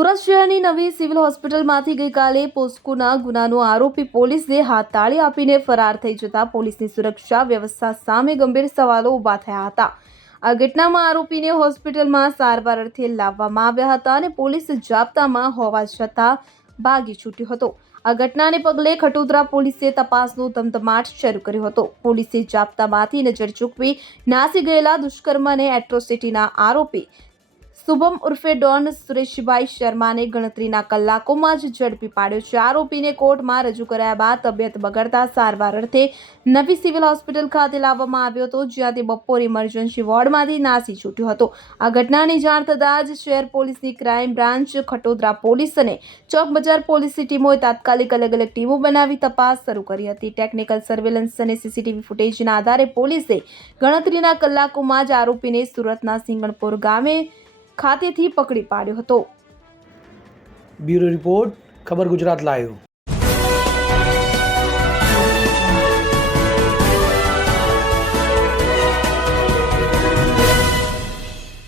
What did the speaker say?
સુરત શહેરની નવી સિવિલ હોસ્પિટલમાંથી ગઈકાલે પોસ્કોના ગુનાનો આરોપી પોલીસને હાથતાળી આપીને ફરાર થઈ જતા પોલીસની સુરક્ષા વ્યવસ્થા સામે ગંભીર સવાલો ઊભા થયા હતા. આ ઘટનામાં આરોપીને હોસ્પિટલમાં સારવાર અર્થે લાવવામાં આવ્યા હતા અને પોલીસ જાપ્તામાં હોવા છતાં ભાગી છૂટ્યો હતો. આ ઘટનાને પગલે ખટોદરા પોલીસે તપાસનો ધમધમાટ શરૂ કર્યો હતો. પોલીસે જાપ્તામાંથી નજર ચૂકવી નાસી ગયેલા દુષ્કર્મ અને એટ્રોસિટીના આરોપી શુભમ ઉર્ફે ડોન સુરેશભાઈ શર્માને ગણતરીના કલાકોમાં જ ઝડપી પાડ્યો છે. આરોપીને કોર્ટમાં રજૂ કરાયા બાદ તબિયત બગડતા સારવાર અર્થે નવી સિવિલ હોસ્પિટલ ખાતે લાવવામાં આવ્યો હતો, જ્યાં તે બપોર ઇમરજન્સી વોર્ડમાંથી નાસી છૂટ્યો હતો. આ ઘટનાની જાણ થતાં જ શહેર પોલીસની ક્રાઇમ બ્રાન્ચ, ખટોદરા પોલીસ અને ચોક બજાર પોલીસની ટીમોએ તાત્કાલિક અલગ અલગ ટીમો બનાવી તપાસ શરૂ કરી હતી. ટેકનિકલ સર્વેલન્સ અને સીસીટીવી ફૂટેજના આધારે પોલીસે ગણતરીના કલાકોમાં જ આરોપીને સુરતના સિંગણપુર ગામે ખાતેથી પકડી પાડ્યો હતો. બ્યુરો રિપોર્ટ ખબર ગુજરાત લાઈવ.